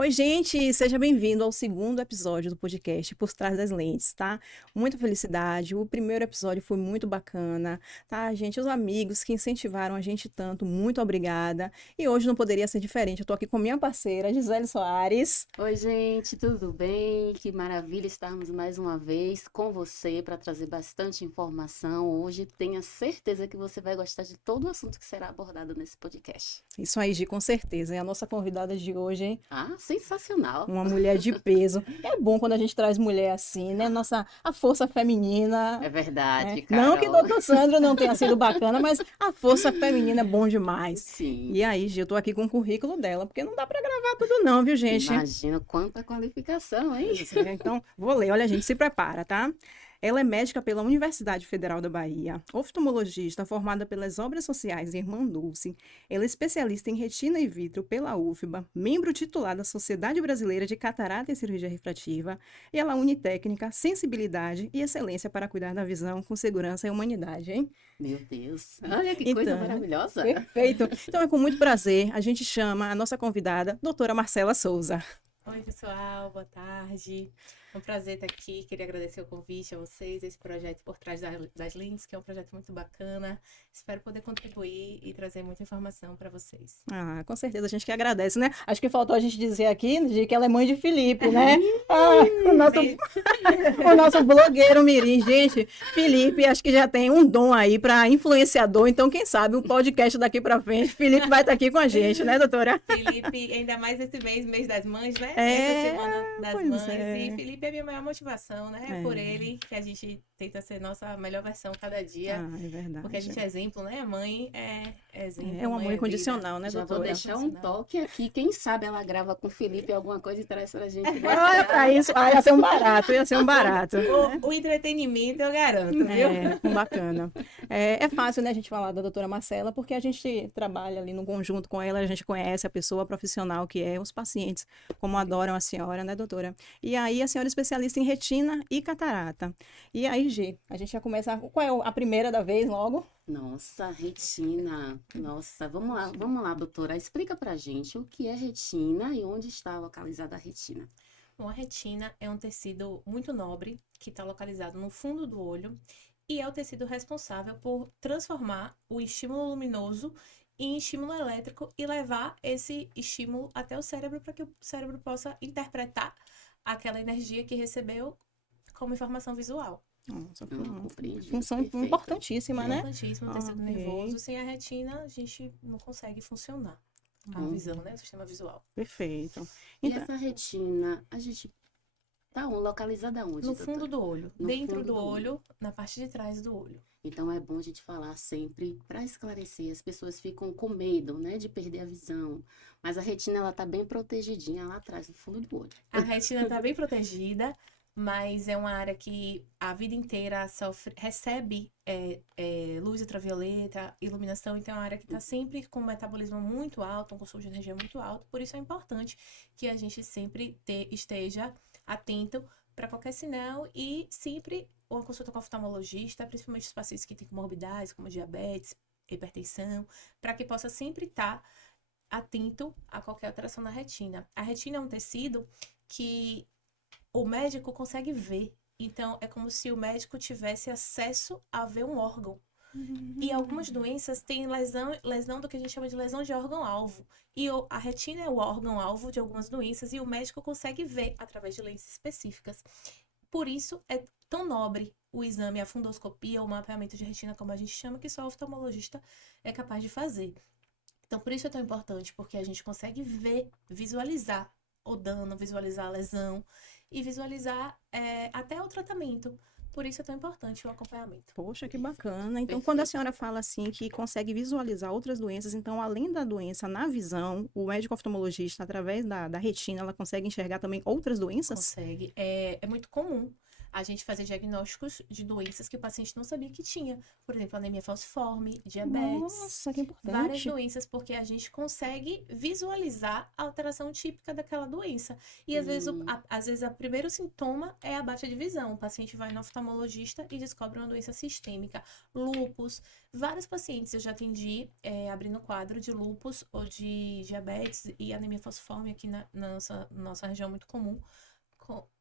Oi, gente, seja bem-vindo ao segundo episódio do podcast Por Trás das Lentes, tá? Muita felicidade, o primeiro episódio foi muito bacana, tá, gente? Os amigos que incentivaram a gente tanto, muito obrigada. E hoje não poderia ser diferente, eu tô aqui com minha parceira, Gisele Soares. Oi, gente, tudo bem? Que maravilha estarmos mais uma vez com você para trazer bastante informação. Hoje tenha certeza que você vai gostar de todo o assunto que será abordado nesse podcast. Isso aí, Gi, com certeza. É a nossa convidada de hoje, hein? Ah, sensacional! Uma mulher de peso. É bom quando a gente traz mulher assim, né? A força feminina. É Né? verdade, Não que Carol. Doutor Sandro não tenha sido bacana, mas a força feminina é bom demais. Sim, E aí, Gi, eu tô aqui com o currículo dela, porque não dá pra gravar tudo não, viu, gente? imagina quanta qualificação, hein? Pois é, então, vou ler. Olha, gente, se prepara, tá? Ela é médica pela Universidade Federal da Bahia, oftalmologista formada pelas Obras Sociais Irmã Dulce. Ela é especialista em retina e vítreo pela UFBA, membro titular da Sociedade Brasileira de Catarata e Cirurgia Refrativa, e ela une técnica, sensibilidade e excelência para cuidar da visão com segurança e humanidade, hein? Meu Deus, olha que coisa Então, maravilhosa! perfeito. Então, é com muito prazer, a gente chama a nossa convidada, doutora Marcela Souza. Oi, pessoal, boa tarde. É um prazer estar aqui. Queria agradecer o convite a vocês, esse projeto Por Trás das Lentes, que é um projeto muito bacana. Espero poder contribuir e trazer muita informação para vocês. Ah, com certeza, a gente que agradece, né? Acho que faltou a gente dizer aqui de que ela é mãe de Felipe, né? Ah, o nosso, o nosso blogueiro mirim, gente. Felipe, acho que já tem um dom aí para influenciador, então quem sabe um podcast daqui para frente, Felipe vai estar aqui com a gente, né, doutora? Felipe, ainda mais esse mês das mães, né? É, Essa semana das pois mães. é. E Felipe é a minha maior motivação, né? É por ele que a gente tenta ser nossa melhor versão cada dia. Ah, é verdade. Porque a gente é exemplo, né? A mãe é exemplo. É um mãe amor é incondicional, né, Já doutora? vou deixar um toque aqui. Quem sabe ela grava com o Felipe alguma coisa e traz pra gente Olha mostrar. pra isso, ia ser um barato, ia ser um barato. O entretenimento eu garanto, viu? Bacana. É fácil, né, a gente falar da doutora Marcela, porque a gente trabalha ali no conjunto com ela, a gente conhece a pessoa profissional que é, os pacientes, como adoram a senhora, né, doutora? E aí, a senhora é especialista em retina e catarata. E aí, Gi, a gente já começa. Qual é a primeira da vez, logo? Nossa, retina. Nossa, vamos lá, doutora. Explica pra gente o que é retina e onde está localizada a retina. Bom, a retina é um tecido muito nobre que está localizado no fundo do olho e é o tecido responsável por transformar o estímulo luminoso em estímulo elétrico e levar esse estímulo até o cérebro para que o cérebro possa interpretar aquela energia que recebeu como informação visual. Nossa, Compreendi. função Perfeito. importantíssima, né? Importantíssimo o tecido Ok. nervoso. Sem a retina, a gente não consegue funcionar. A visão, né? O sistema visual. Perfeito. E Então, essa retina, a gente tá localizada onde, No doutora? fundo do olho, No dentro fundo do do olho, na parte de trás do olho. Então é bom a gente falar sempre para esclarecer. As pessoas ficam com medo, né, de perder a visão. Mas a retina, ela tá bem protegidinha lá atrás, no fundo do olho. A retina está bem protegida, mas é uma área que a vida inteira recebe luz ultravioleta, iluminação, então é uma área que está sempre com um metabolismo muito alto, um consumo de energia muito alto, por isso é importante que a gente sempre esteja atento para qualquer sinal e sempre uma consulta com o oftalmologista, principalmente os pacientes que têm comorbidades, como diabetes, hipertensão, para que possa sempre estar atento a qualquer alteração na retina. A retina é um tecido que o médico consegue ver. Então, é como se o médico tivesse acesso a ver um órgão. E algumas doenças têm lesão do que a gente chama de lesão de órgão-alvo. E a retina é o órgão-alvo de algumas doenças e o médico consegue ver através de lentes específicas. Por isso, é tão nobre o exame, a fundoscopia, o mapeamento de retina, como a gente chama, que só o oftalmologista é capaz de fazer. Então, por isso é tão importante, porque a gente consegue ver, visualizar o dano, visualizar a lesão e visualizar até o tratamento. Por isso é tão importante o acompanhamento. poxa, que bacana. Então, Perfeito. quando a senhora fala assim que consegue visualizar outras doenças, então, além da doença na visão, o médico oftalmologista, através da retina, ela consegue enxergar também outras doenças? Consegue. É muito comum a gente fazer diagnósticos de doenças que o paciente não sabia que tinha. Por exemplo, anemia falciforme, diabetes, Nossa, que várias importante. doenças, porque a gente consegue visualizar a alteração típica daquela doença. E às vezes, às vezes o primeiro sintoma é a baixa de visão. O paciente vai no oftalmologista e descobre uma doença sistêmica, lúpus. Vários pacientes eu já atendi abrindo quadro de lúpus ou de diabetes e anemia falciforme aqui na nossa região muito comum,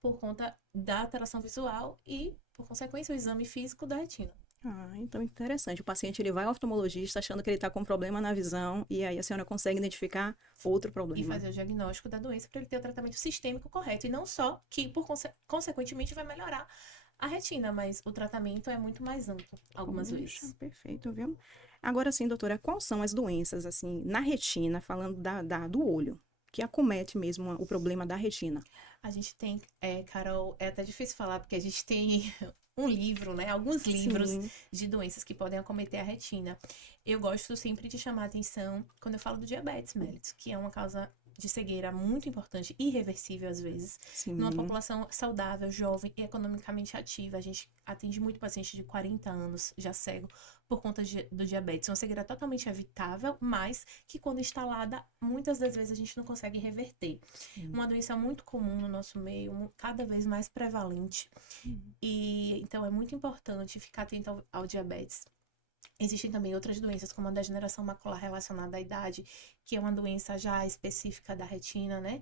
por conta da alteração visual e, por consequência, o exame físico da retina. Ah, então interessante. O paciente ele vai ao oftalmologista achando que ele está com problema na visão e aí a senhora consegue identificar outro E problema. fazer o diagnóstico da doença para ele ter o tratamento sistêmico correto. E não só que, consequentemente, vai melhorar a retina, mas o tratamento é muito mais amplo, algumas Poxa, vezes. perfeito, viu? Agora sim, doutora, quais são as doenças, assim, na retina, falando do olho, que acomete mesmo o problema da retina? A gente tem, Carol, é até difícil falar, porque a gente tem um livro, né? Alguns livros Sim, de doenças que podem acometer a retina. Eu gosto sempre de chamar a atenção quando eu falo do diabetes mellitus, que é uma causa de cegueira muito importante, irreversível às vezes, numa sim. população saudável, jovem e economicamente ativa. A gente atende muito paciente de 40 anos já cego por conta do diabetes. Uma cegueira totalmente evitável, mas que quando instalada, muitas das vezes a gente não consegue reverter. Uma doença muito comum no nosso meio, cada vez mais prevalente. E então é muito importante ficar atento ao diabetes. Existem também outras doenças, como a degeneração macular relacionada à idade, que é uma doença já específica da retina, né?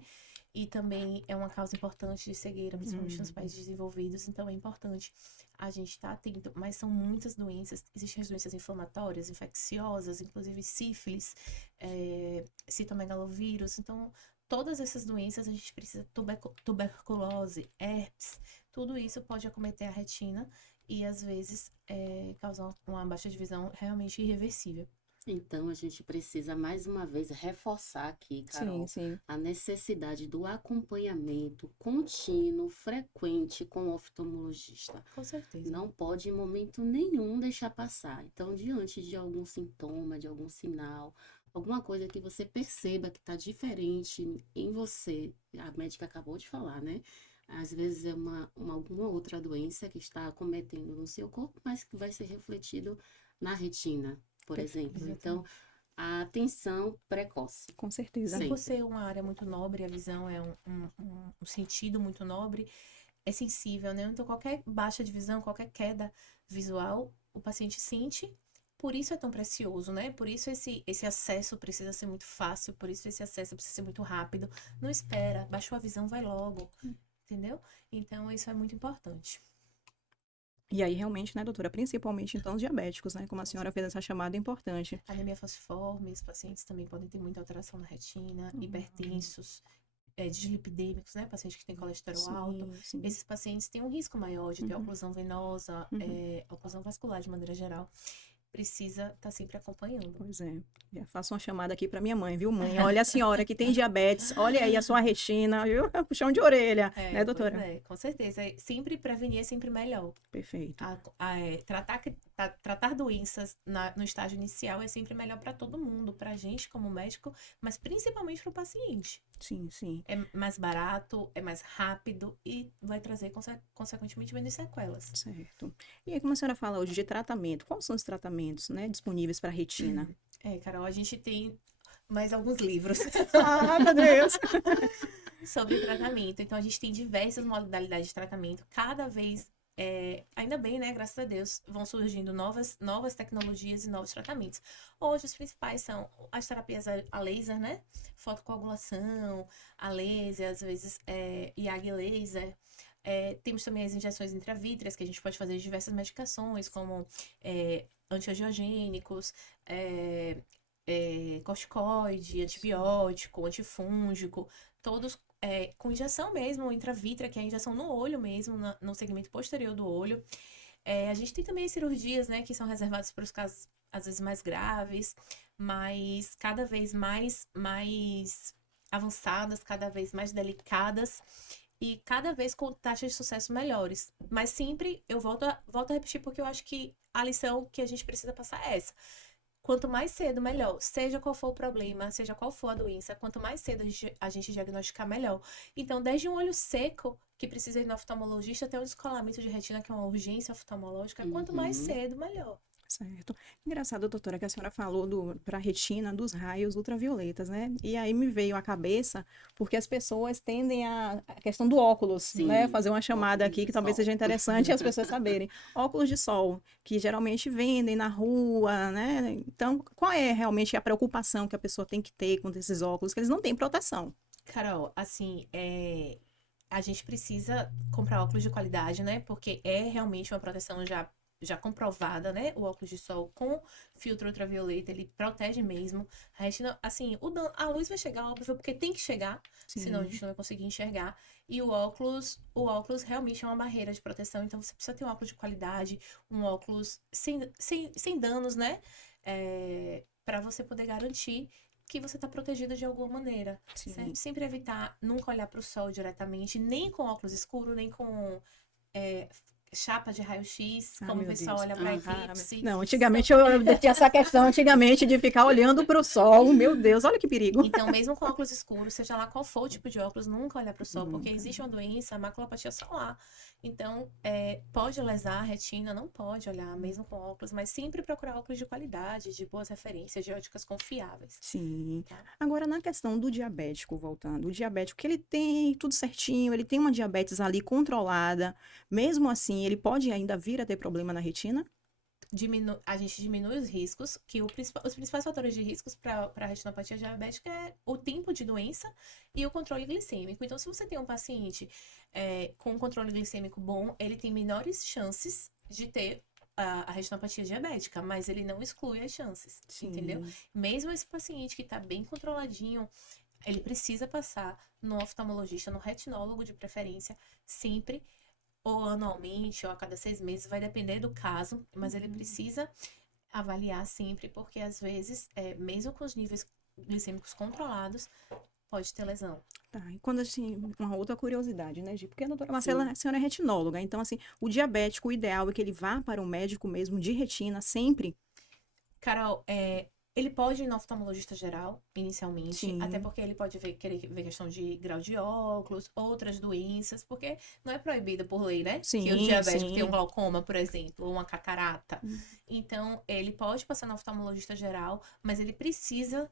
E também é uma causa importante de cegueira, principalmente nos países desenvolvidos. Então é importante a gente estar atento. Mas são muitas doenças. Existem as doenças inflamatórias, infecciosas, inclusive sífilis, citomegalovírus. Então, todas essas doenças a gente precisa, tuberculose, herpes, tudo isso pode acometer a retina e às vezes causar uma baixa de visão realmente irreversível. Então, a gente precisa mais uma vez reforçar aqui, Carol, Sim. a necessidade do acompanhamento contínuo, frequente com o oftalmologista. Com certeza. Não pode, em momento nenhum, deixar passar. Então, diante de algum sintoma, de algum sinal, alguma coisa que você perceba que está diferente em você, a médica acabou de falar, né? Às vezes é alguma outra doença que está acometendo no seu corpo, mas que vai ser refletido na retina, por exemplo. Exatamente. Então, a atenção precoce. Com certeza. Sim. Por ser uma área muito nobre, a visão é um sentido muito nobre, é sensível, né? Então, qualquer baixa de visão, qualquer queda visual, o paciente sente. Por isso é tão precioso, né? Por isso esse acesso precisa ser muito fácil, por isso esse acesso precisa ser muito rápido. Não espera, baixou a visão, vai logo, entendeu? Então, isso é muito importante. E aí, realmente, né, doutora, principalmente, então, os diabéticos, né, como a senhora fez essa chamada importante. Anemia falciforme, os pacientes também podem ter muita alteração na retina, hipertensos, dislipidêmicos, né? Paciente que tem colesterol alto. Sim. Esses pacientes têm um risco maior de ter oclusão venosa, oclusão vascular de maneira geral. Precisa estar sempre acompanhando. Pois é. Já faço uma chamada aqui para minha mãe, viu, mãe? Olha a senhora que tem diabetes, olha aí a sua retina, viu? Puxão de orelha, né, doutora? Pois é, com certeza. Sempre prevenir é sempre melhor. Perfeito. Tratar doenças no estágio inicial é sempre melhor para todo mundo, para a gente como médico, mas principalmente para o paciente. Sim. É mais barato, é mais rápido e vai trazer, consequentemente, menos sequelas. Certo. E aí, como a senhora fala hoje de tratamento, quais são os tratamentos, né, disponíveis para retina? Carol, a gente tem mais alguns livros Ah, meu Deus! sobre tratamento. Então, a gente tem diversas modalidades de tratamento, cada vez. Ainda bem, né? Graças a Deus, vão surgindo novas tecnologias e novos tratamentos. Hoje, os principais são as terapias a laser, né? Fotocoagulação, a laser, às vezes, IAG laser. Temos também as injeções intravítreas, que a gente pode fazer de diversas medicações, como antiangiogênicos, corticoide, antibiótico, antifúngico, todos com injeção mesmo, intravítrea, que é a injeção no olho mesmo, no segmento posterior do olho. A gente tem também as cirurgias, né, que são reservadas para os casos, às vezes, mais graves, mas cada vez mais avançadas, cada vez mais delicadas e cada vez com taxas de sucesso melhores. Mas sempre, eu volto a repetir, porque eu acho que a lição que a gente precisa passar é essa. quanto mais cedo, melhor. Seja qual for o problema, seja qual for a doença, quanto mais cedo a gente diagnosticar, melhor. Então, desde um olho seco, que precisa ir no oftalmologista, até um descolamento de retina, que é uma urgência oftalmológica, quanto mais Uhum. cedo, melhor. Certo. Engraçado, doutora, que a senhora falou para a retina dos raios ultravioletas, né? E aí me veio à cabeça, porque as pessoas tendem a questão do óculos, né? Sim, Fazer uma chamada óculos aqui de que talvez sol. seja interessante as pessoas saberem. Óculos de sol, que geralmente vendem na rua, né? Então, qual é realmente a preocupação que a pessoa tem que ter com esses óculos, que eles não têm proteção? Carol, assim, a gente precisa comprar óculos de qualidade, né? Porque é realmente uma proteção já comprovada, né? O óculos de sol com filtro ultravioleta, ele protege mesmo. A retina, assim, a luz vai chegar, óbvio, porque tem que chegar, senão a Sim. gente não vai conseguir enxergar. E o óculos realmente é uma barreira de proteção, então você precisa ter um óculos de qualidade, um óculos sem danos, né? Para você poder garantir que você está protegido de alguma maneira. Sim. Sempre evitar nunca olhar para o sol diretamente, nem com óculos escuro, nem com é, chapa de raio-x, Ah, como o meu pessoal Deus. olha para eclipse. Não, São- antigamente eu tinha essa questão antigamente de ficar olhando para o sol. Meu Deus, olha que perigo. Então, mesmo com óculos escuros, seja lá qual for o tipo de óculos, nunca olhar para o sol, porque Nunca. existe uma doença, a maculopatia solar. Então, pode lesar a retina, não pode olhar, mesmo com óculos, mas sempre procurar óculos de qualidade, de boas referências, de óticas confiáveis, Sim. tá? Agora, na questão do diabético, voltando, o diabético, que ele tem tudo certinho, ele tem uma diabetes ali controlada, mesmo assim, ele pode ainda vir a ter problema na retina? A gente diminui os riscos, que os principais fatores de riscos para a retinopatia diabética é o tempo de doença e o controle glicêmico. Então, se você tem um paciente com um controle glicêmico bom, ele tem menores chances de ter a retinopatia diabética, mas ele não exclui as chances, entendeu? Sim. Mesmo esse paciente que está bem controladinho, ele precisa passar no oftalmologista, no retinólogo de preferência, sempre ou anualmente, ou a cada 6 meses, vai depender do caso, mas ele precisa avaliar sempre, porque às vezes, mesmo com os níveis glicêmicos controlados, pode ter lesão. Tá, e quando assim, uma outra curiosidade, né, Gi? Porque a doutora Marcela, Sim. a senhora é retinóloga, então assim, o diabético, o ideal é que ele vá para o médico mesmo de retina sempre? Carol, ele pode ir no oftalmologista geral, inicialmente, até Sim, porque ele pode querer ver questão de grau de óculos, outras doenças, porque não é proibido por lei, né? Que o sim, diabético tenha um sim. glaucoma, por exemplo, ou uma catarata. Então, ele pode passar no oftalmologista geral, mas ele precisa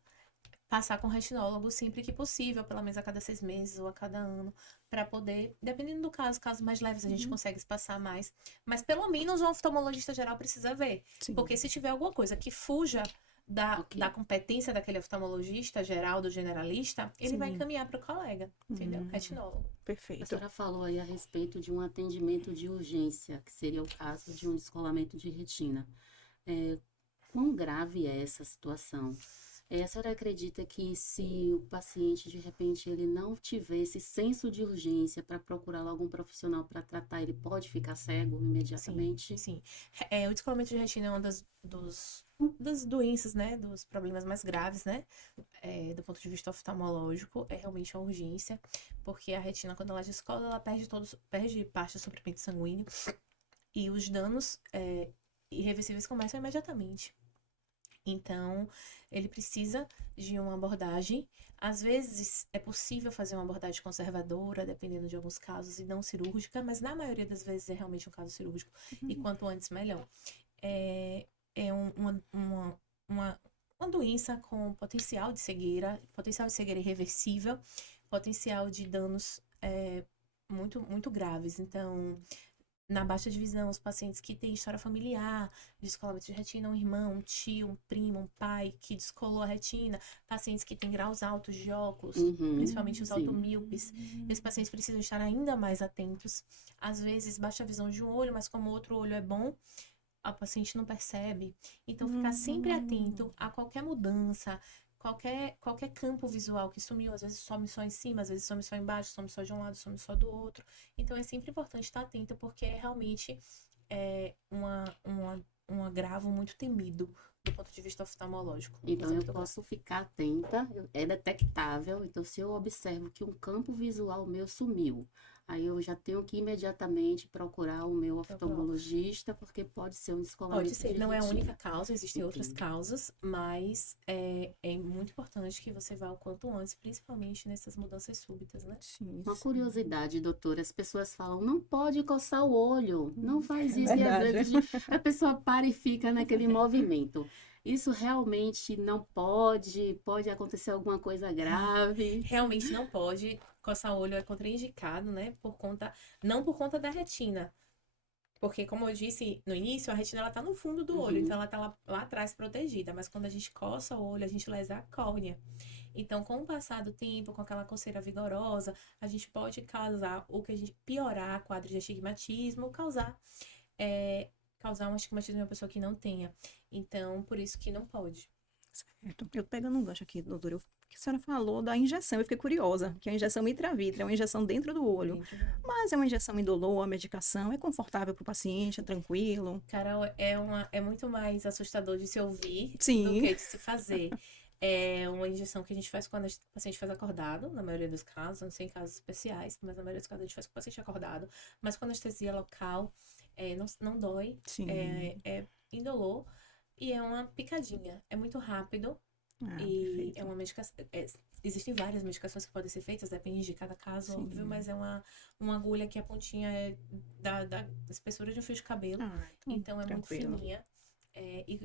passar com retinólogo sempre que possível, pelo menos a cada 6 meses ou a cada ano, para poder, dependendo do caso, casos mais leves a gente Uhum. consegue passar mais, mas pelo menos um oftalmologista geral precisa ver, porque Sim, se tiver alguma coisa que fuja da Ok. competência daquele oftalmologista geral, do generalista, ele vai sim. encaminhar para o colega, entendeu? Retinólogo. A Perfeito. senhora falou aí a respeito de um atendimento de urgência, que seria o caso de um descolamento de retina. É, quão grave é essa situação? A senhora acredita que se o paciente, de repente, ele não tiver esse senso de urgência para procurar algum profissional para tratar, ele pode ficar cego Sim, imediatamente? sim. O descolamento de retina é uma das doenças, né? Dos problemas mais graves, né? Do ponto de vista oftalmológico, é realmente uma urgência, porque a retina, quando ela descola, ela perde parte do suprimento sanguíneo e os danos irreversíveis começam imediatamente. Então, ele precisa de uma abordagem. Às vezes, é possível fazer uma abordagem conservadora, dependendo de alguns casos, e não cirúrgica, mas na maioria das vezes é realmente um caso cirúrgico. E quanto antes, melhor. É, é uma doença com potencial de cegueira irreversível, potencial de danos muito, muito graves. Então, na baixa divisão, os pacientes que têm história familiar, de descolamento de retina, um irmão, um tio, um primo, um pai que descolou a retina, pacientes que têm graus altos de óculos, Uhum, principalmente os sim. automíopes, esses pacientes precisam estar ainda mais atentos. Às vezes, baixa a visão de um olho, mas como o outro olho é bom, a paciente não percebe. Então, ficar sempre atento a qualquer mudança, qualquer campo visual que sumiu. Às vezes some só em cima, às vezes some só embaixo, some só de um lado, some só do outro. Então, é sempre importante estar atento, porque é realmente um agravo muito temido do ponto de vista oftalmológico. Uma Então, coisa eu muito grave. posso ficar atenta, é detectável. Então, se eu observo que um campo visual meu sumiu, aí eu já tenho que imediatamente procurar o meu oftalmologista, porque pode ser um descolamento Pode ser, de não é a retina. única causa, existem outras Entendo. causas, mas é muito importante que você vá o quanto antes, principalmente nessas mudanças súbitas, né? Sim, Uma sim. curiosidade, doutora, as pessoas falam, não pode coçar o olho, não faz É isso, e às verdade. vezes a pessoa para e fica naquele movimento. Isso realmente não pode, pode acontecer alguma coisa grave. Realmente não pode, coçar o olho é contraindicado, né? Não por conta da retina. Porque, como eu disse no início, a retina ela tá no fundo do olho, então Uhum. ela tá lá atrás protegida. Mas quando a gente coça o olho, a gente lesa a córnea. Então, com o passar do tempo, com aquela coceira vigorosa, a gente pode causar piorar quadro de astigmatismo, é, causar um astigmatismo em uma pessoa que não tenha. Então, por isso que não pode. Certo. Eu pegando um gancho aqui, doutora, que a senhora falou da injeção, eu fiquei curiosa, que é a injeção intravítrea, é uma injeção dentro do olho, Dentro do olho. mas é uma injeção indolor, a medicação é confortável para o paciente, é tranquilo. Carol, é muito mais assustador de se ouvir do Sim. que de se fazer. É uma injeção que a gente faz quando o paciente faz acordado, na maioria dos casos, não sei em casos especiais, mas na maioria dos casos a gente faz com o paciente acordado. Mas com anestesia local, não dói, Sim. é indolor e é uma picadinha. É muito rápido Ah, e é perfeito. uma medicação. Existem várias medicações que podem ser feitas, depende de cada caso, óbvio, Sim. mas é uma agulha que a pontinha é da espessura de um fio de cabelo. Ah, então, Então é muito tranquilo. fininha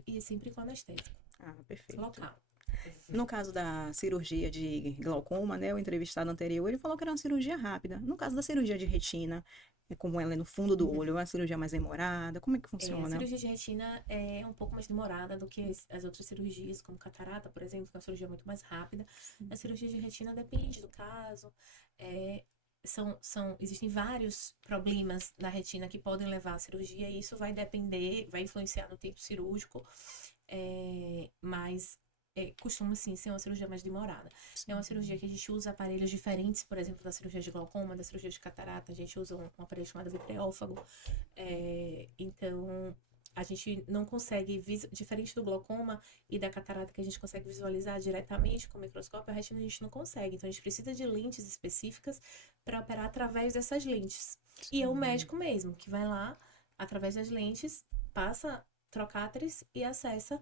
e sempre com anestésico Ah, perfeito. local. No caso da cirurgia de glaucoma, né, o entrevistado anterior, ele falou que era uma cirurgia rápida. No caso da cirurgia de retina, é como ela é no fundo do olho, é uma cirurgia mais demorada, como é que A funciona? cirurgia de retina é um pouco mais demorada do que as outras cirurgias, como catarata, por exemplo, que é uma cirurgia muito mais rápida. A cirurgia de retina depende do caso. É, existem vários problemas na retina que podem levar à cirurgia, e isso vai depender, vai influenciar no tempo cirúrgico, mas costuma sim ser uma cirurgia mais demorada. É uma cirurgia que a gente usa aparelhos diferentes, por exemplo, da cirurgia de glaucoma, da cirurgia de catarata, a gente usa um aparelho chamado vitreófago. Então, a gente não consegue, diferente do glaucoma e da catarata, que a gente consegue visualizar diretamente com o microscópio, a retina a gente não consegue. Então, a gente precisa de lentes específicas para operar através dessas lentes. E é o médico mesmo que vai lá, através das lentes, passa trocáteres e acessa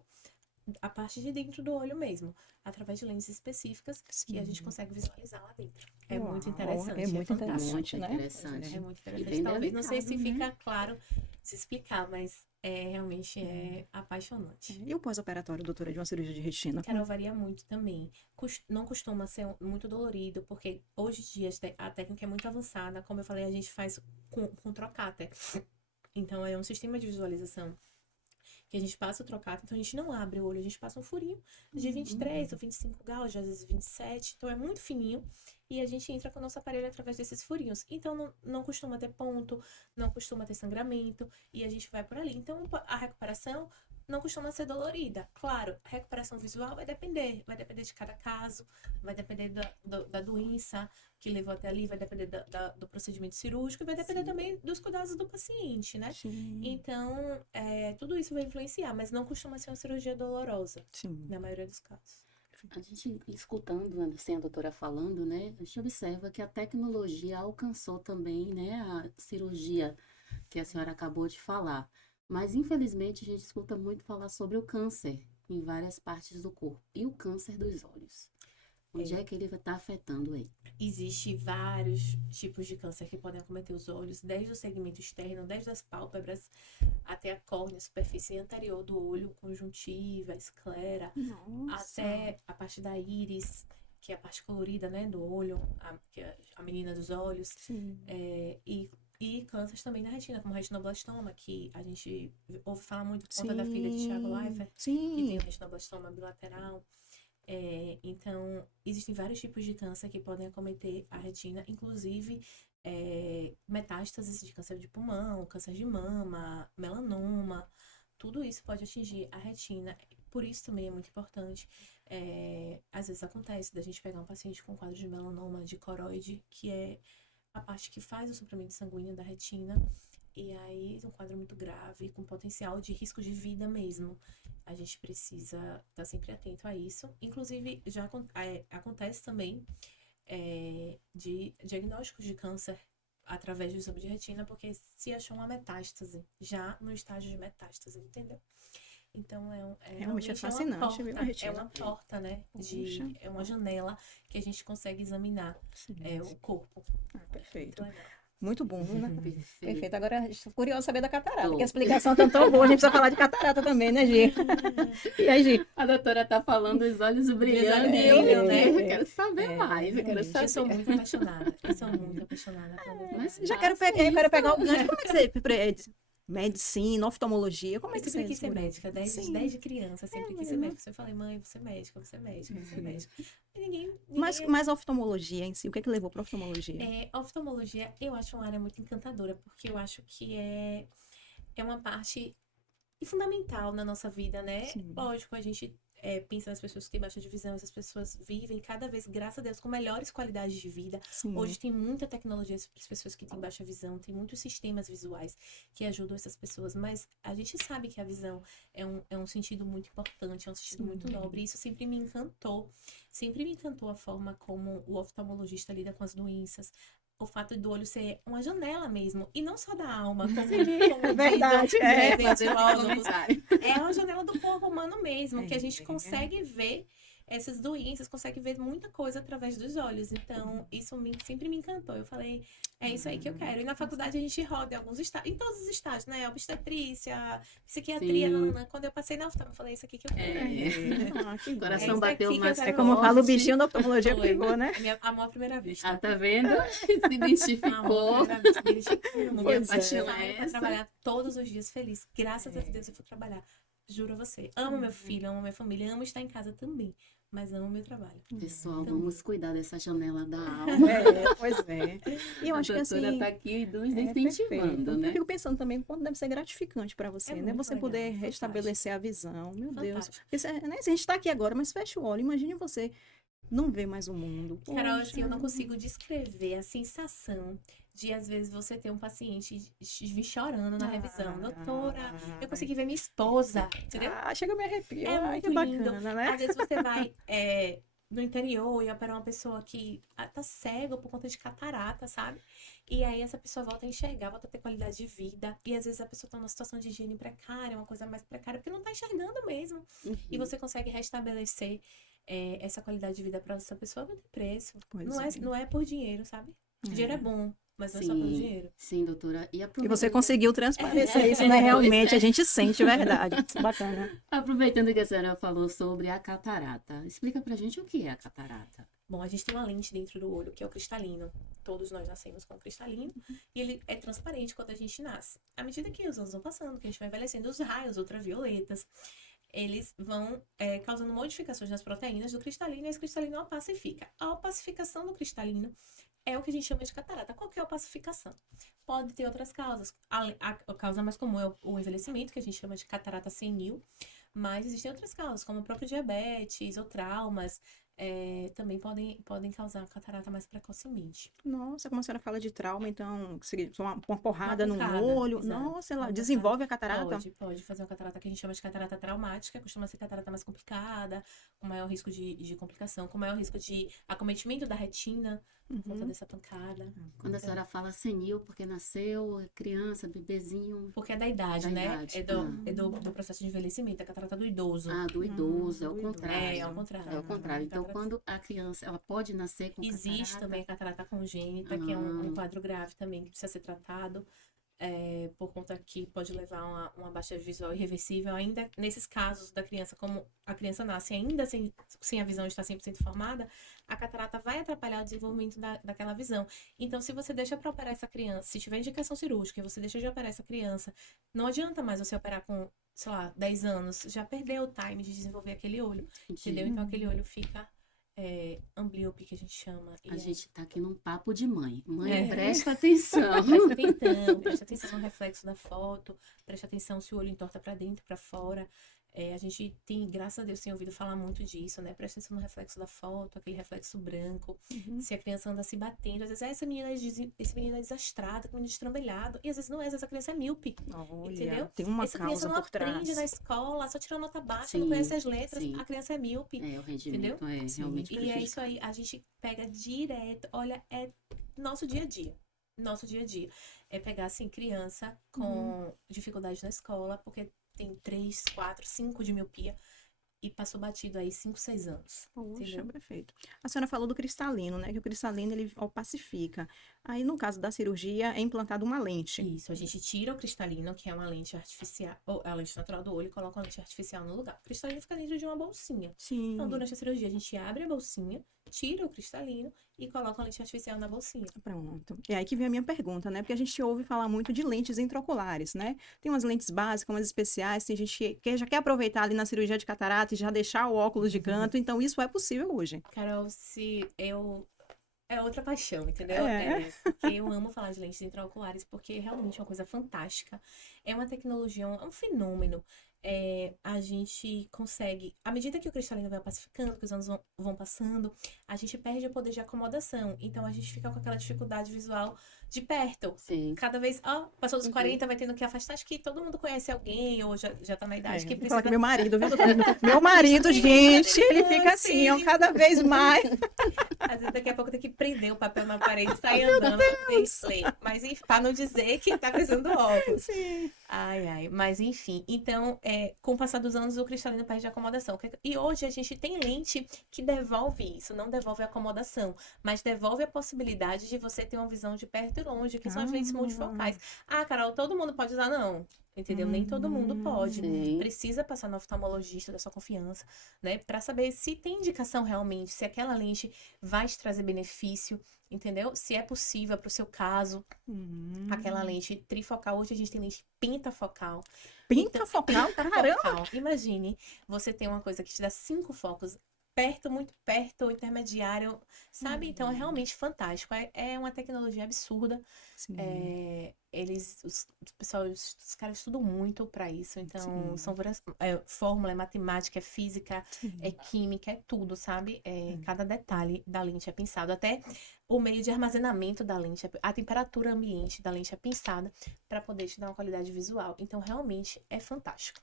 a parte de dentro do olho mesmo, através de lentes específicas que a gente Sim. consegue visualizar lá dentro. É muito Uau, interessante, é muito fantástico. interessante, Muito né? interessante. É muito E interessante. bem Talvez, não sei delicado, se né? fica claro se explicar, mas realmente é apaixonante. E o pós-operatório, doutora, de uma cirurgia de retina? Carol, varia muito também. Não costuma ser muito dolorido, porque hoje em dia a técnica é muito avançada. Como eu falei, a gente faz com trocáter. Então, é um sistema de visualização que a gente passa o trocado, então a gente não abre o olho, a gente passa um furinho de 23 ou 25 graus, às vezes 27, então é muito fininho, e a gente entra com o nosso aparelho através desses furinhos. Então não costuma ter ponto, não costuma ter sangramento, e a gente vai por ali. Então a recuperação não costuma ser dolorida. Claro, a recuperação visual vai depender de cada caso, vai depender da doença que levou até ali, vai depender do procedimento cirúrgico e vai depender Sim. também dos cuidados do paciente, né? Sim, Então, tudo isso vai influenciar, mas não costuma ser uma cirurgia dolorosa, sim. na maioria dos casos. A gente escutando, assim, a doutora falando, né? A gente observa que a tecnologia alcançou também, né, a cirurgia que a senhora acabou de falar. Mas, infelizmente, a gente escuta muito falar sobre o câncer em várias partes do corpo. E o câncer dos olhos? Onde é que ele está afetando aí? Existem vários tipos de câncer que podem acometer os olhos, desde o segmento externo, desde as pálpebras até a córnea, superfície anterior do olho, conjuntiva, esclera, Nossa. até a parte da íris, que é a parte colorida, né, do olho, que é a menina dos olhos. Sim. E cânceres também na retina, como retinoblastoma, que a gente ouve falar muito por conta da filha de Thiago Leifert, que tem Sim. o retinoblastoma bilateral. Então, existem vários tipos de câncer que podem acometer a retina, inclusive metástases de câncer de pulmão, câncer de mama, melanoma, tudo isso pode atingir a retina. Por isso também é muito importante. Às vezes acontece da gente pegar um paciente com quadro de melanoma de coroide, que é a parte que faz o suprimento sanguíneo da retina, e aí é um quadro muito grave, com potencial de risco de vida mesmo. A gente precisa estar sempre atento a isso. Inclusive, acontece também de diagnósticos de câncer através do exame de retina, porque se achou uma metástase, já no estágio de metástase, entendeu? Então, Realmente é realmente fascinante, viu, a é retina? uma porta, né? Poxa. É uma janela que a gente consegue examinar Sim. o corpo. Perfeito. Muito legal. Muito bom, né? Perfeito. Perfeito. Agora, estou curiosa de saber da catarata, Tô. que a explicação tá tão boa, a gente precisa falar de catarata também, né, Gi? E aí, Gi? A doutora tá falando os olhos brilhando e brilhando, eu, né? eu quero saber É, mais, eu quero realmente. saber. Eu sou muito apaixonada. Eu sou muito apaixonada pela minha Mas trabalho. Já quero Faça pegar, eu quero isso. pegar o gancho. Como é que você medicina, oftalmologia, como é Eu que sempre você quis ser descobriu? médica, Sim. desde criança, sempre quis ser mesmo? médica. Eu falei, mãe, vou ser médica, vou ser médica, vou ser médica. E ninguém Mas a oftalmologia em si, o que é que levou para oftalmologia? oftalmologia, eu acho uma área muito encantadora, porque eu acho que é uma parte fundamental na nossa vida, né? Sim. Lógico, a gente pensa nas pessoas que têm baixa de visão, essas pessoas vivem cada vez, graças a Deus, com melhores qualidades de vida. Sim. Hoje tem muita tecnologia para as pessoas que têm baixa visão, tem muitos sistemas visuais que ajudam essas pessoas, mas a gente sabe que a visão é um sentido muito importante, é um sentido Sim. muito nobre, e isso sempre me encantou a forma como o oftalmologista lida com as doenças, o fato do olho ser uma janela mesmo, e não só da alma, como É verdade, dizem, é. dizem os filósofos, Comentário. é uma janela do corpo humano mesmo, que a gente É. consegue ver essas doenças, consegue ver muita coisa através dos olhos. Então, isso sempre me encantou. Eu falei, é isso aí que eu quero. E na faculdade a gente roda em alguns estágios, em todos os estágios, né? Obstetrícia, psiquiatria. Sim. Quando eu passei na oftalmo, eu falei, isso aqui que eu quero. Ah, que O bom. coração isso bateu aqui que eu mais quero. É como eu falo, o forte. bichinho da oftalmologia Foi. pegou, né? Amor à primeira vista. Ah, tá vendo? Se Amor identificou. à primeira vista. Me identifiquei, Minha Pois paixão Saio é pra essa. trabalhar todos os dias feliz. Graças a Deus eu fui trabalhar. Juro a você. Amo meu filho, amo minha família, amo estar em casa também. Mas amo meu trabalho. Pessoal, Também. vamos cuidar dessa janela da alma. Pois é. E eu A acho que doutora assim. tá aqui nos Perfeito. incentivando, Eu né? fico pensando também quanto deve ser gratificante para você, É né? muito Você legal, poder fantástico. restabelecer a visão. Meu Deus. Fantástico. Porque, né, a gente está aqui agora, mas fecha o olho. Imagine você não ver mais o mundo. Carol, assim, eu Poxa. não consigo descrever a sensação de, às vezes, você ter um paciente vir chorando na revisão. Doutora, eu consegui ver minha esposa, entendeu? Ah, chega a me arrepio. É Ai, que muito lindo. bacana, né? Às vezes você vai no interior e opera uma pessoa que tá cega por conta de catarata, sabe? E aí essa pessoa volta a enxergar, volta a ter qualidade de vida. E às vezes a pessoa tá numa situação de higiene precária, uma coisa mais precária, porque não tá enxergando mesmo. E você consegue restabelecer essa qualidade de vida para essa pessoa, não tem preço. Pois Não é por dinheiro, sabe? O dinheiro é bom, mas não é só pelo dinheiro. Sim, doutora. E E aproveitando, você conseguiu transparecer isso, né? Realmente, a gente sente, verdade. Bacana. aproveitando que a senhora falou sobre a catarata, explica pra gente o que é a catarata. Bom, a gente tem uma lente dentro do olho, que é o cristalino. Todos nós nascemos com cristalino. E ele é transparente quando a gente nasce. À medida que os anos vão passando, que a gente vai envelhecendo, os raios ultravioletas, eles vão causando modificações nas proteínas do cristalino e esse cristalino opacifica. A opacificação do cristalino é o que a gente chama de catarata. Qual que é a opacificação? Pode ter outras causas. A causa mais comum é o envelhecimento, que a gente chama de catarata senil, mas existem outras causas, como o próprio diabetes ou traumas, também podem causar catarata mais precocemente. Nossa, como a senhora fala de trauma, então, seria uma porrada no pancada, olho. exato. Nossa, ela Uma desenvolve a catarata. Pode fazer uma catarata que a gente chama de catarata traumática, costuma ser catarata mais complicada, com maior risco de complicação, com maior risco de acometimento da retina, por conta dessa pancada. Quando a senhora fala senil, porque nasceu, criança, bebezinho. Porque é da idade, Da né? idade. É do processo de envelhecimento, a catarata do idoso. Ah, do idoso, é o do idoso. contrário. É ao contrário. É o contrário. Então, Catarata- quando a criança, ela pode nascer com Existe catarata. também a catarata congênita, que é um quadro grave também, que precisa ser tratado. Por conta que pode levar a uma baixa visual irreversível, ainda nesses casos da criança, como a criança nasce ainda sem a visão estar 100% formada, a catarata vai atrapalhar o desenvolvimento daquela visão. Então, se você deixa para operar essa criança, se tiver indicação cirúrgica e você deixa de operar essa criança, não adianta mais você operar com, sei lá, 10 anos, já perdeu o time de desenvolver aquele olho, entendeu? Então, aquele olho fica amblíope, que a gente chama. E A gente tá aqui num papo de mãe. Mãe, É. presta atenção. Presta atenção no reflexo da foto, presta atenção se o olho entorta para dentro, para fora. A gente tem, graças a Deus, tem ouvido falar muito disso, né? Presta atenção no reflexo da foto, aquele reflexo branco. Se a criança anda se batendo, às vezes esse menino é desastrado, menino destrambelhado. E às vezes não é, às vezes a criança é míope. Olha, Entendeu? tem uma Essa criança causa não por trás. aprende na escola, só tira nota baixa, Sim, não conhece as letras, sim. a criança é míope. O rendimento é Sim. realmente E é isso aí, a gente pega direto, olha, é nosso dia a dia. nosso dia a dia. É pegar, assim, criança com dificuldade na escola, porque tem 3, 4, 5 de miopia e passou batido aí 5, 6 anos. Poxa, Entendeu? perfeito. A senhora falou do cristalino, né? Que o cristalino, ele opacifica. Aí, no caso da cirurgia, é implantada uma lente. Isso, a gente tira o cristalino, que é uma lente artificial, ou a lente natural do olho, e coloca uma lente artificial no lugar. O cristalino fica dentro de uma bolsinha. Sim. Então, durante a cirurgia, a gente abre a bolsinha, tira o cristalino e coloca a lente artificial na bolsinha. Pronto. E aí que vem a minha pergunta, né? Porque a gente ouve falar muito de lentes intraoculares, né? Tem umas lentes básicas, umas especiais, tem gente que já quer aproveitar ali na cirurgia de catarata e já deixar o óculos de canto, então isso é possível hoje. Carol, se eu... É outra paixão, entendeu? É. Porque eu amo falar de lentes intraoculares, porque realmente é uma coisa fantástica. É uma tecnologia, é um fenômeno. A gente consegue, à medida que o cristalino vai pacificando, que os anos vão passando, a gente perde o poder de acomodação. Então, a gente fica com aquela dificuldade visual de perto. Sim. Cada vez, passou dos 40, vai tendo que afastar. Acho que todo mundo conhece alguém, ou já tá na idade que Vou falar precisa... que meu marido, viu? Meu marido, gente, ele fica assim, ó, Sim. cada vez mais. Às vezes daqui a pouco tem que prender o papel na parede e sair andando pra display. Mas enfim, pra não dizer que tá precisando do óculos. Sim. Ai, mas enfim. Então, com o passar dos anos, o cristalino perde a acomodação. E hoje a gente tem lente que devolve isso, não devolve a acomodação, mas devolve a possibilidade de você ter uma visão de perto e longe, que são as lentes multifocais. Ah, Carol, todo mundo pode usar? Não. Entendeu? Nem todo mundo pode. Sim. Precisa passar no oftalmologista da sua confiança, né? Pra saber se tem indicação realmente, se aquela lente vai te trazer benefício, entendeu? Se é possível pro seu caso, aquela lente trifocal. Hoje a gente tem lente pentafocal. Pentafocal, caramba! Pentafocal. Imagine, você tem uma coisa que te dá 5 focos. Perto, muito perto, intermediário, sabe? Então é realmente fantástico. É uma tecnologia absurda. Sim. Os caras estudam muito para isso, então Sim. são fórmula, é matemática, é física, Sim. é química, é tudo, sabe? Cada detalhe da lente é pensado, até o meio de armazenamento da lente, a temperatura ambiente da lente é pensada para poder te dar uma qualidade visual. Então realmente é fantástico.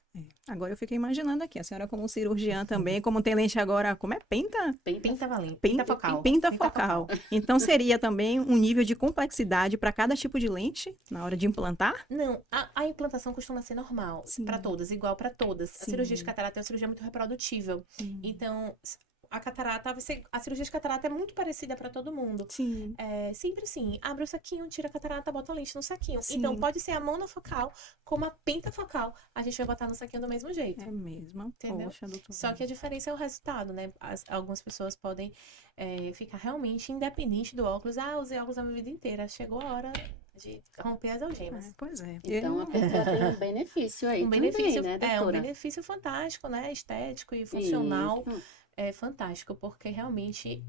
Agora eu fiquei imaginando aqui, a senhora como cirurgiã também, como tem lente agora, como é? Pentavalente, Pentafocal. pentafocal. Então seria também um nível de complexidade para cada tipo de lente na hora de implantar? Não, a implantação costuma ser normal Sim. para todas, igual para todas. A Sim. cirurgia de catarata é uma cirurgia muito reprodutível. Então, a catarata, a cirurgia de catarata é muito parecida para todo mundo. Sim. É sempre assim, abre o saquinho, tira a catarata, bota a lente no saquinho. Sim. Então, pode ser a monofocal como a pentafocal. A gente vai botar no saquinho do mesmo jeito. É mesmo. Entendeu? Poxa, doutor. Só que a diferença é o resultado, né? Algumas pessoas podem ficar realmente independente do óculos. Ah, usei óculos a minha vida inteira. Chegou a hora de romper as algemas. Pois é. Então a pessoa tem um benefício aí também, né, um doutora? benefício fantástico, né? Estético e funcional. Isso. É fantástico, porque realmente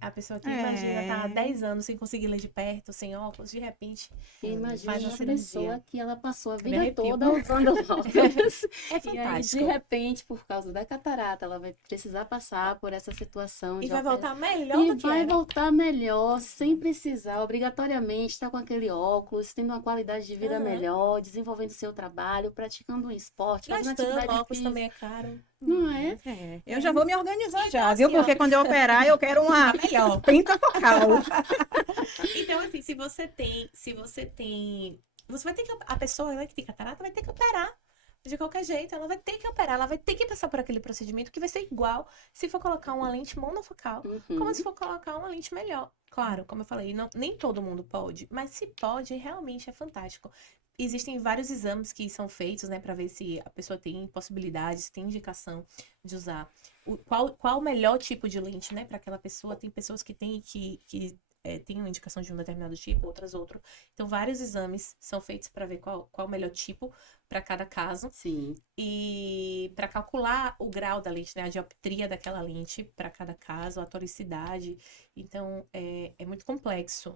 a pessoa que imagina tá há 10 anos sem conseguir ler de perto, sem óculos, de repente E imagina faz uma uma cirurgia. pessoa que ela passou a Me vida arrepio. toda usando óculos. É E aí, fantástico. de repente, por causa da catarata, ela vai precisar passar por essa situação E de vai óculos. voltar melhor E do que vai era. voltar melhor, sem precisar, obrigatoriamente, estar com aquele óculos, tendo uma qualidade de vida Aham. melhor, desenvolvendo seu trabalho, praticando um esporte, fazendo Gastando, atividade óculos física. também é caro. Não é? Eu já vou me organizar já, Então, viu? assim, ó. Porque quando eu operar, eu quero uma Tá melhor. pentafocal. Então, assim, se você tem. Você vai ter que. A pessoa, né, que tem catarata vai ter que operar. De qualquer jeito, ela vai ter que operar, ela vai ter que passar por aquele procedimento que vai ser igual se for colocar uma lente monofocal, como se for colocar uma lente melhor. Claro, como eu falei, nem todo mundo pode, mas se pode, realmente é fantástico. Existem vários exames que são feitos, né, para ver se a pessoa tem possibilidades, tem indicação de usar. Qual o melhor tipo de lente, né, para aquela pessoa. Tem pessoas que têm tem uma indicação de um determinado tipo, outras outro. Então, vários exames são feitos para ver qual o melhor tipo para cada caso. Sim. E para calcular o grau da lente, né, a dioptria daquela lente para cada caso, a toricidade. Então, é muito complexo.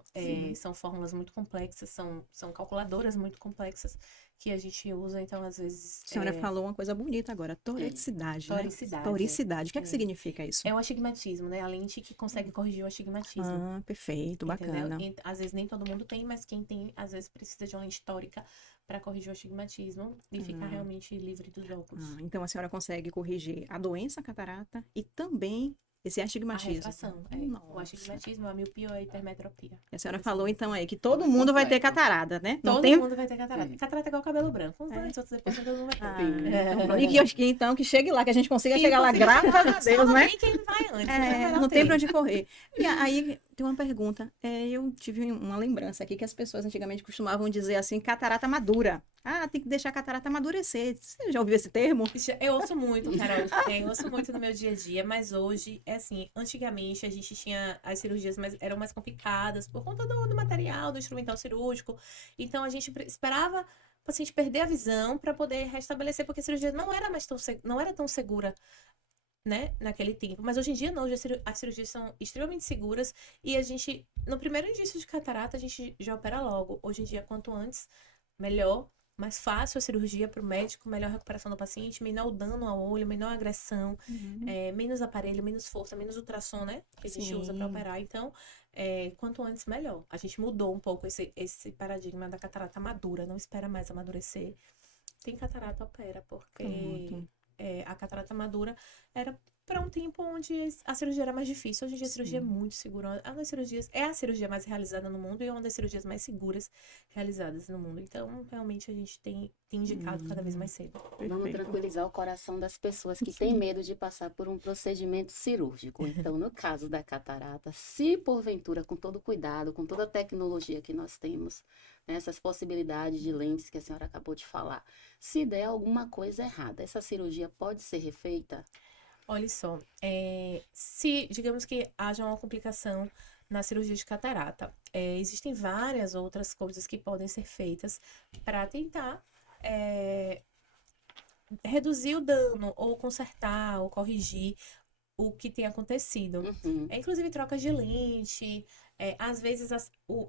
São fórmulas muito complexas, são calculadoras muito complexas que a gente usa. Então, às vezes... A senhora falou uma coisa bonita agora, toricidade, né? Toricidade, Toricidade. O que é que é. significa isso? É o astigmatismo, né? A lente que consegue corrigir o astigmatismo. Ah, perfeito, Entendeu? bacana. E, às vezes nem todo mundo tem, mas quem tem, às vezes precisa de uma lente tórica para corrigir o astigmatismo e ficar realmente livre dos óculos. Então a senhora consegue corrigir a doença catarata e também Esse é A astigmatismo. refração, o Nossa. astigmatismo, a miopia ou a hipermetropia. A senhora falou então aí que todo mundo vai ter completo. catarata, né? Não Todo tem. mundo vai ter catarata. É. Catarata é igual cabelo branco. Uns antes, outros depois, mas todo mundo vai ter. Ah, Sim. então, pronto. E que, então que chegue lá, que a gente consiga Que chegar lá, consiga graças chegar a Deus, só né? alguém que vai antes, É, né? Melhor não tem ter. pra onde correr. E aí tem uma pergunta. Eu tive uma lembrança aqui que as pessoas antigamente costumavam dizer assim, catarata madura. Ah, tem que deixar a catarata amadurecer. Você já ouviu esse termo? Eu ouço muito, Carol. Eu ouço muito no meu dia a dia, mas hoje, é assim, antigamente a gente tinha as cirurgias eram mais complicadas por conta do material, do instrumental cirúrgico. Então a gente esperava o paciente perder a visão para poder restabelecer, porque a cirurgia não era mais não era tão segura, né, naquele tempo. Mas hoje em dia não, hoje as cirurgias são extremamente seguras e a gente, no primeiro indício de catarata, a gente já opera logo. Hoje em dia, quanto antes, melhor. Mais fácil a cirurgia para o médico, melhor recuperação do paciente, menor dano ao olho, menor agressão, menos aparelho, menos força, menos ultrassom, né? Que a gente usa para Sim. operar. Então, quanto antes, melhor. A gente mudou um pouco esse paradigma da catarata madura, não espera mais amadurecer. Tem catarata, opera, porque Pronto. a catarata madura era para um tempo onde a cirurgia era mais difícil. Hoje em dia a cirurgia é Sim. muito segura. É uma das cirurgias, é a cirurgia mais realizada no mundo e é uma das cirurgias mais seguras realizadas no mundo. Então, realmente, a gente tem indicado cada vez mais cedo. Vamos Perfeito. tranquilizar o coração das pessoas que têm medo de passar por um procedimento cirúrgico. Então, no caso da catarata, se porventura, com todo cuidado, com toda a tecnologia que nós temos, né, essas possibilidades de lentes que a senhora acabou de falar, se der alguma coisa errada, essa cirurgia pode ser refeita? Olha só, se digamos que haja uma complicação na cirurgia de catarata, existem várias outras coisas que podem ser feitas para tentar reduzir o dano, ou consertar, ou corrigir o que tem acontecido. Uhum. Inclusive trocas de lente, às vezes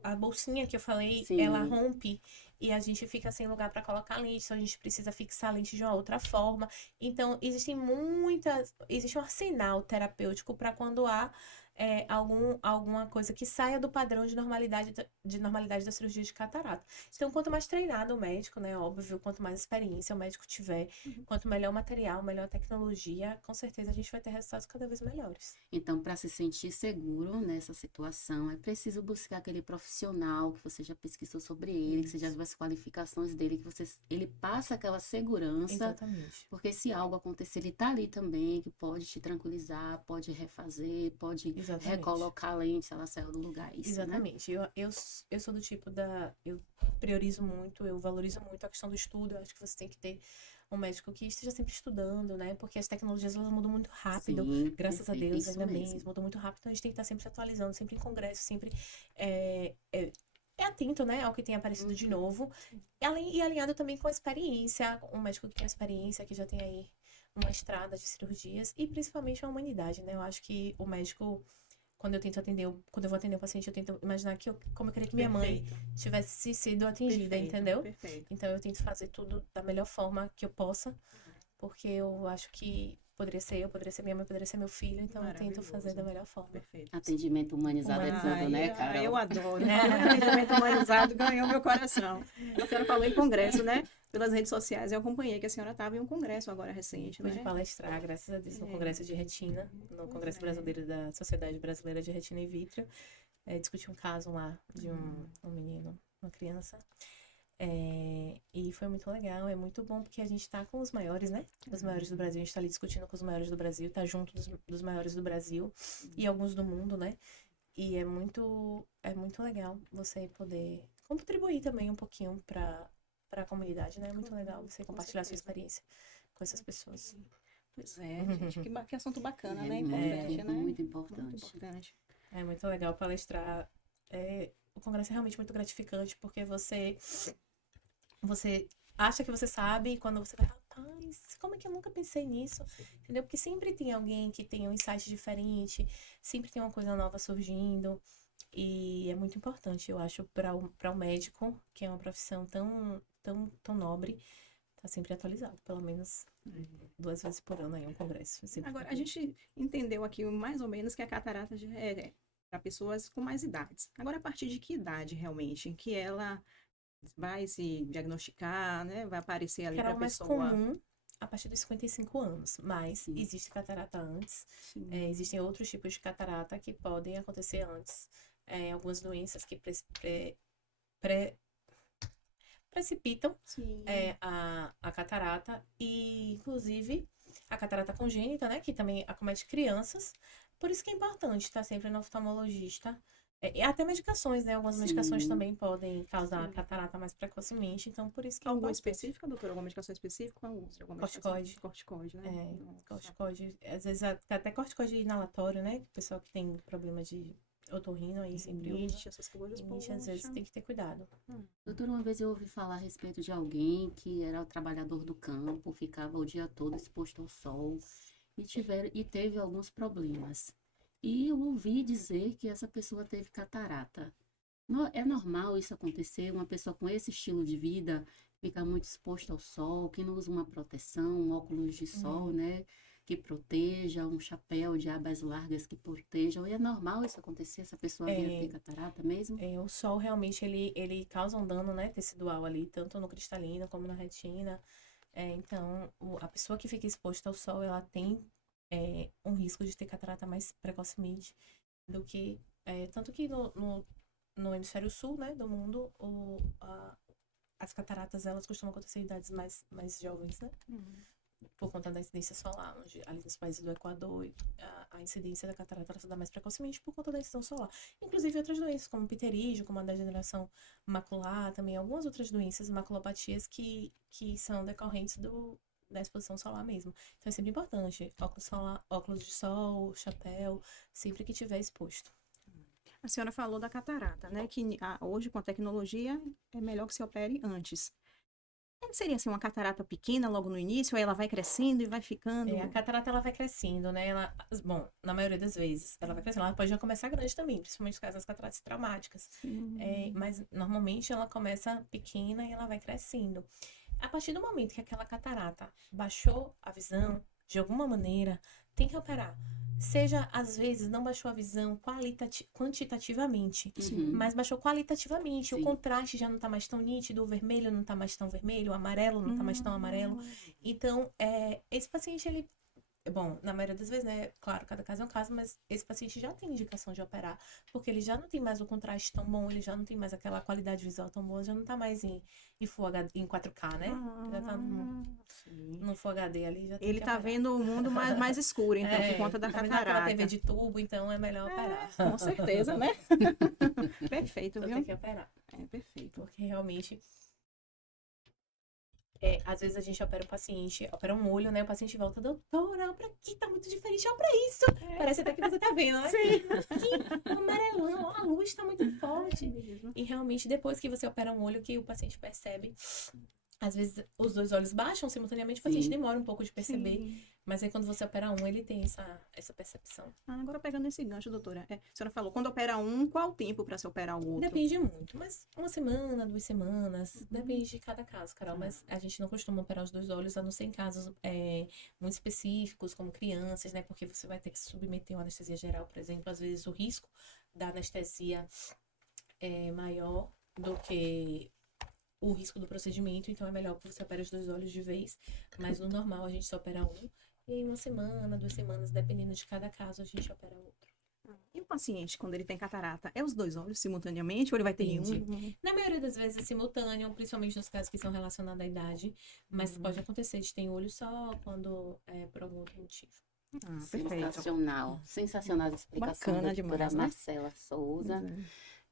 a bolsinha que eu falei, Sim. ela rompe e a gente fica sem lugar para colocar a lente, então a gente precisa fixar a lente de uma outra forma. Então, existe um arsenal terapêutico para quando há alguma coisa que saia do padrão de normalidade da cirurgia de catarata. Então, quanto mais treinado o médico, né, óbvio, quanto mais experiência o médico tiver, quanto melhor o material, melhor a tecnologia, com certeza a gente vai ter resultados cada vez melhores. Então, para se sentir seguro nessa situação, é preciso buscar aquele profissional que você já pesquisou sobre ele, que você já viu as qualificações dele, que ele passa aquela segurança, Exatamente. porque se algo acontecer, ele tá ali também, que pode te tranquilizar, pode refazer, pode Exatamente. recolocar a lente se ela saiu do lugar. Isso, né? Exatamente. Eu sou do tipo eu priorizo muito, eu valorizo muito a questão do estudo. Eu acho que você tem que ter um médico que esteja sempre estudando, né? Porque as tecnologias, elas mudam muito rápido. Sim, Graças a perfeito, Deus, isso ainda bem, mesmo. eles mudam muito rápido. Então a gente tem que estar sempre se atualizando, sempre em congresso, sempre atento, né, ao que tem aparecido de novo. E alinhado também com a experiência, um médico que tem experiência, que já tem aí uma estrada de cirurgias, e principalmente a humanidade, né? Eu acho que o médico, quando eu vou atender um paciente, eu tento imaginar como eu queria que minha mãe tivesse sido atingida, entendeu? Perfeito. Então eu tento fazer tudo da melhor forma que eu possa, porque eu acho que poderia ser minha mãe, poderia ser meu filho, então eu tento fazer da melhor forma. Perfeito. Atendimento humanizado é tudo, né, Carol? Eu adoro. Atendimento humanizado ganhou meu coração. A senhora falou em congresso, né? Pelas redes sociais, eu acompanhei que a senhora estava em um congresso agora recente, Pude né? palestrar, graças a Deus, no Congresso de Retina, no Congresso Brasileiro da Sociedade Brasileira de Retina e Vítreo. Discuti um caso lá de um menino, uma criança. E foi muito legal, é muito bom, porque a gente está com os maiores, né? Os maiores do Brasil, a gente está ali discutindo com os maiores do Brasil, tá junto dos maiores do Brasil e alguns do mundo, né? E é muito legal você poder contribuir também um pouquinho para a comunidade, né? É muito legal você compartilhar sua experiência com essas pessoas. Pois é, gente, que assunto bacana, né? Muito, Importante, né? muito Muito importante. importante. É muito legal palestrar. O congresso é realmente muito gratificante, porque você acha que você sabe, e quando você vai, rapaz, como é que eu nunca pensei nisso? Entendeu? Porque sempre tem alguém que tem um insight diferente, sempre tem uma coisa nova surgindo, e é muito importante, eu acho, para o médico, que é uma profissão tão nobre, tá sempre atualizado, pelo menos 2 vezes por ano aí um congresso. Agora, a gente entendeu aqui mais ou menos que a catarata é para pessoas com mais idades. Agora, a partir de que idade, realmente, que ela vai se diagnosticar, né? Vai aparecer ali para a mais pessoa? comum a partir dos 55 anos. Mas Sim. existe catarata antes. Sim. Existem outros tipos de catarata que podem acontecer antes. Algumas doenças que precipitam Sim. a catarata. E, inclusive, a catarata congênita, né? Que também acomete crianças. Por isso que é importante estar sempre no oftalmologista. E até medicações, né? Algumas medicações Sim. também podem causar Sim. catarata mais precocemente. Então, por isso que é Alguma importante. específica, doutora? Alguma medicação específica? Qual uso de alguma Corticoide. medicação? Corticoide, né? Nossa. Corticoide. Às vezes até corticoide inalatório, né? O pessoal que tem problema de otorrino aí sempre usa. Rinite, essas coisas, Rinite, às vezes poxa. tem que ter cuidado. Doutora, uma vez eu ouvi falar a respeito de alguém que era o trabalhador do campo, ficava o dia todo exposto ao sol e teve alguns problemas. E eu ouvi dizer que essa pessoa teve catarata. É normal isso acontecer? Uma pessoa com esse estilo de vida ficar muito exposta ao sol, que não usa uma proteção, um óculos de sol, né? Que proteja, um chapéu de abas largas que protejam. E é normal isso acontecer? Essa pessoa vir a ter catarata mesmo? O sol realmente ele causa um dano, né, tecidual ali, tanto no cristalino como na retina. Então, a pessoa que fica exposta ao sol, ela tem um risco de ter catarata mais precocemente do que... tanto que no hemisfério sul, né, do mundo, as cataratas, elas costumam acontecer em idades mais jovens, né? Por conta da incidência solar, onde ali nos países do Equador, a incidência da catarata ela se dá mais precocemente por conta da incidência solar. Inclusive outras doenças, como pterígio, como a degeneração macular, também algumas outras doenças, maculopatias, que são decorrentes da exposição solar mesmo. Então é sempre importante, óculos de sol, chapéu, sempre que tiver exposto. A senhora falou da catarata, né? Que hoje, com a tecnologia, é melhor que se opere antes. Seria assim uma catarata pequena logo no início, aí ela vai crescendo e vai ficando. A catarata ela vai crescendo, né? Bom, na maioria das vezes ela vai crescendo. Ela pode já começar grande também, principalmente nos casos das cataratas traumáticas. Mas normalmente ela começa pequena e ela vai crescendo. A partir do momento que aquela catarata baixou a visão, de alguma maneira, tem que operar. Seja, às vezes, não baixou a visão quantitativamente, mas baixou qualitativamente. O contraste já não está mais tão nítido, o vermelho não está mais tão vermelho, o amarelo não está mais tão amarelo. Então, esse paciente, ele... Bom, na maioria das vezes, né? Claro, cada caso é um caso, mas esse paciente já tem indicação de operar, porque ele já não tem mais o contraste tão bom, ele já não tem mais aquela qualidade visual tão boa, já não tá mais em Full HD, em 4K, né? Já tá no Full HD ali. Já tem Ele que tá operar. vendo o mundo mais escuro, então, por conta da tá vendo aquela catarata. TV de tubo, então é melhor operar. Com certeza, né? Perfeito, Então viu? tem que operar. Perfeito. Porque realmente... às vezes a gente opera um olho, né? O paciente volta, doutora, olha pra aqui, tá muito diferente, olha pra isso. Parece até que você tá vendo, né? Sim. Aqui, amarelão, a luz tá muito forte. E realmente, depois que você opera um olho, que o paciente percebe, às vezes os dois olhos baixam simultaneamente, o paciente demora um pouco de perceber. Sim. Mas aí quando você opera um, ele tem essa percepção. Agora pegando esse gancho, doutora. A senhora falou, quando opera um, qual o tempo para se operar o outro? Depende muito, mas 1 semana, 2 semanas, depende de cada caso, Carol. Mas a gente não costuma operar os 2 olhos, a não ser em casos muito específicos, como crianças, né? Porque você vai ter que se submeter a uma anestesia geral, por exemplo. Às vezes o risco da anestesia é maior do que o risco do procedimento, então é melhor que você opere os 2 olhos de vez. Mas no normal a gente só opera um. E em 1 semana, 2 semanas, dependendo de cada caso, a gente opera outro. E o paciente, quando ele tem catarata, é os 2 olhos simultaneamente ou ele vai ter nenhum? Na maioria das vezes é simultâneo, principalmente nos casos que são relacionados à idade. Mas pode acontecer de ter olho só quando por algum outro motivo. Perfeito. Sensacional. Sensacional a explicação Bacana da demais, doutora né? Marcela Souza.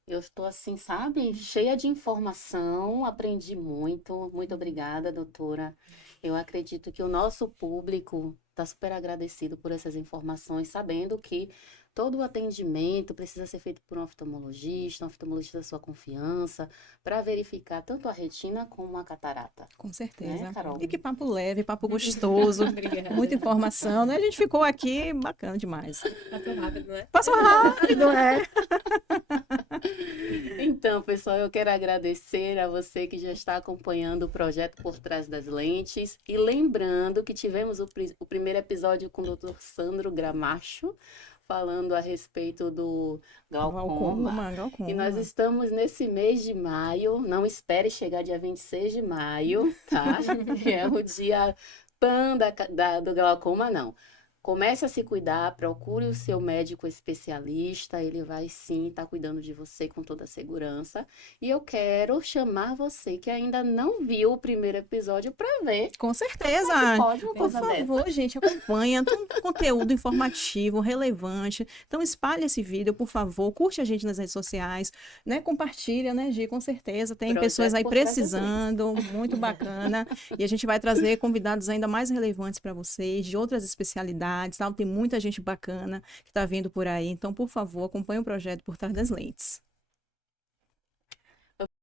Eu estou assim, sabe, cheia de informação, aprendi muito. Muito obrigada, doutora. Eu acredito que o nosso público está super agradecido por essas informações, sabendo que todo o atendimento precisa ser feito por um oftalmologista da sua confiança, para verificar tanto a retina como a catarata. Com certeza. Né, Carol? E que papo leve, papo gostoso, muita informação, né? A gente ficou aqui bacana demais. Passou rápido, né? Passou rápido, Então, pessoal, eu quero agradecer a você que já está acompanhando o projeto Por Trás das Lentes. E lembrando que tivemos o primeiro episódio com o Dr. Sandro Gramacho, falando a respeito do glaucoma. E nós estamos nesse mês de maio. Não espere chegar dia 26 de maio, tá? É o dia spam do glaucoma, não. Comece a se cuidar, procure o seu médico especialista, ele vai sim estar cuidando de você com toda a segurança. E eu quero chamar você que ainda não viu o primeiro episódio para ver. Com certeza. Pode uma Por coisa favor, dessa. gente, acompanha. Tem um conteúdo informativo, relevante. Então, espalhe esse vídeo, por favor. Curte a gente nas redes sociais, né? Compartilha, né, Gi? Com certeza. Tem pessoas Projeto aí por trás das lentes. precisando. Muito bacana. E a gente vai trazer convidados ainda mais relevantes para vocês, de outras especialidades, tal. Tem muita gente bacana que está vindo por aí. Então, por favor, acompanhe o projeto Por Trás das Lentes.